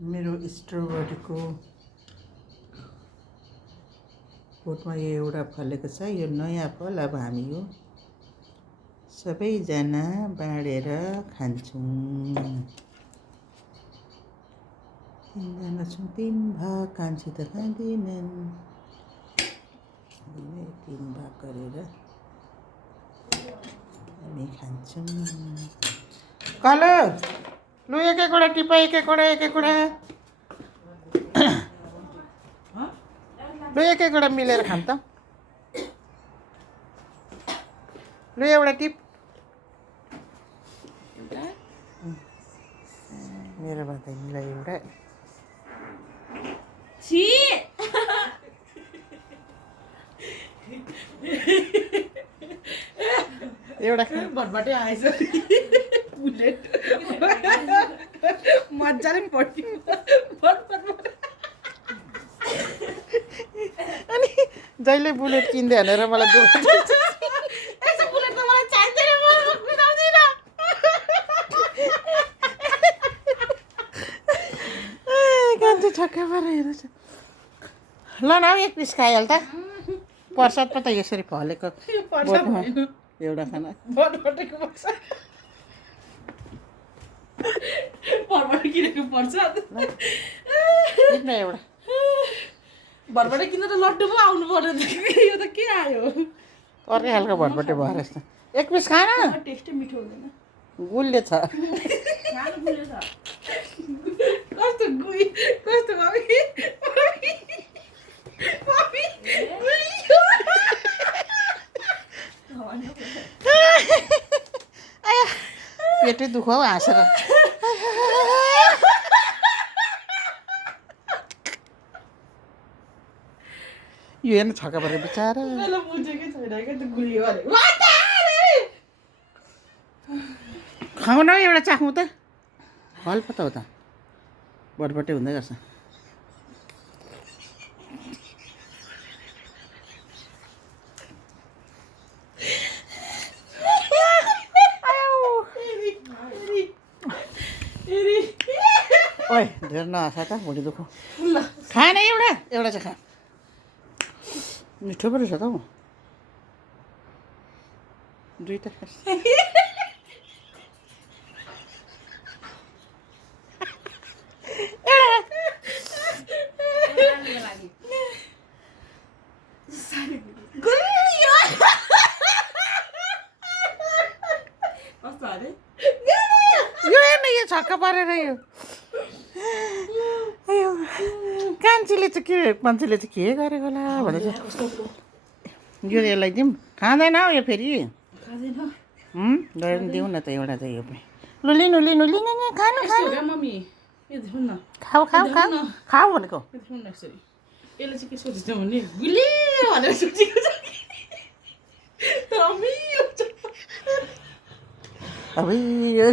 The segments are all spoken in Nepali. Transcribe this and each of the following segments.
मेरो स्ट्रबेरीको बोटमा यो एउटा फलेको छ। यो नयाँ फल। अब हामी यो सबैजना बाँडेर खान्छौँ। तिनजना छौँ, 3 भाग। कान्छी त खाँदैनन्। दिनै 3 भाग गरेर हामी खान्छौँ। कालो लु एक एकवटा टिपा, एक एकवटा लु एक एकवटा मिलेर खाऊँ त। लु एउटा टिप। मेरो बताइलाई एउटा छि एउटा भटभटे आएछ बुलेट मजाले पट्यो अनि जहिले बुलेट किन्दै भनेर मलाई दुःख दिन्छ। यसो बुलेट त मलाई चाहिँदैन, म कुदाउँदिन। कान्छी छक्का परेर हेर्छ। ल न एक पिस खाइहाल त। प्रसाद पो त यसरी फलेको बोटमा एउटा खाना। भटभटेको पर्छ, भटभटे किनेको पर्छ। किन एउटा भटभटे किन्दा त लड्डु पो आउनु पर्यो त। यो त के आयो? अर्कै खालको भटभटे भएर यस्तो। एक पिस खान। टेस्टै मिठो हुँदैन। गुलियो छ। कस्तो गुई, कस्तो मम्मी गुलियो। पेटै दुख हौ हाँसेर। यो हेर्नु छक्का परेर बिचारा। मलाई बुझेकै छैन क्या त गुलियो भनेको। खाऊ न एउटा चाख्नु त। फल पो त हो त। भटभटे हुँदै गर्छ। ओइ धेरै नहाँस त, भुँडी दुखो। खाएन एउटा चाहिँ खा। मिठो पो रहेछ त हौ। दुईटा खास। यो हेर्न यो छक्का परेर यो। कान्छीले चाहिँ के मान्छेले चाहिँ के गरेको होला भनेर यो यसलाई दिउँ। खाँदैन हौ यो फेरि। गएर दिउँ न त एउटा चाहिँ यो पनि। लु लिनु खानु मम्मी खाऊ भनेको। यसले चाहिँ के सोचेछ भने गुलियो भनेर सोचेको छ। अब यो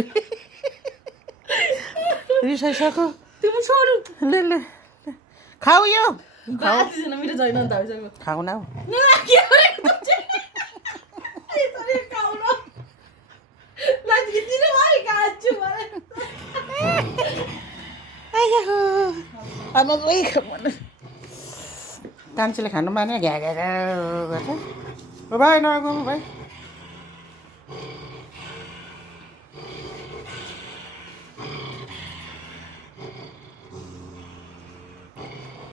रिसाइसक्यो। तिमी छोडु ले खाऊ यो। मेरो छैन नि त खाऊ न हौ। आमा कान्छीले खानु माने घ्या गर्छ। भाइ नगएको भाइ।